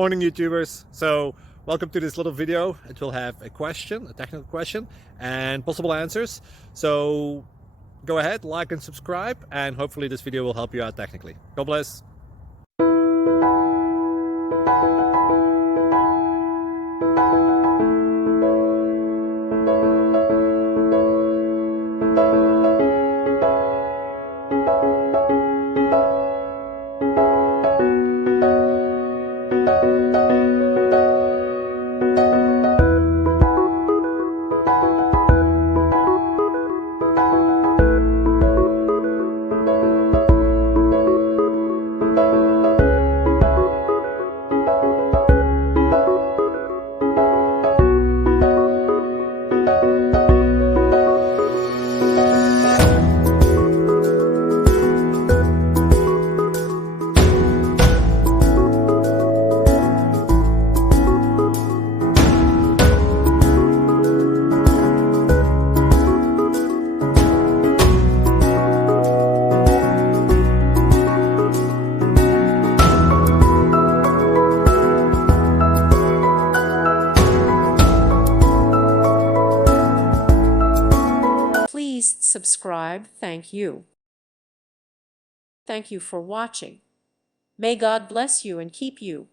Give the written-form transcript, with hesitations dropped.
Morning YouTubers. So welcome to this little video. It will have a question, a technical question, and possible answers. So go ahead, like and subscribe, and hopefully this video will help you out technically. God bless. Please subscribe. Thank you. Thank you for watching. May God bless you and keep you.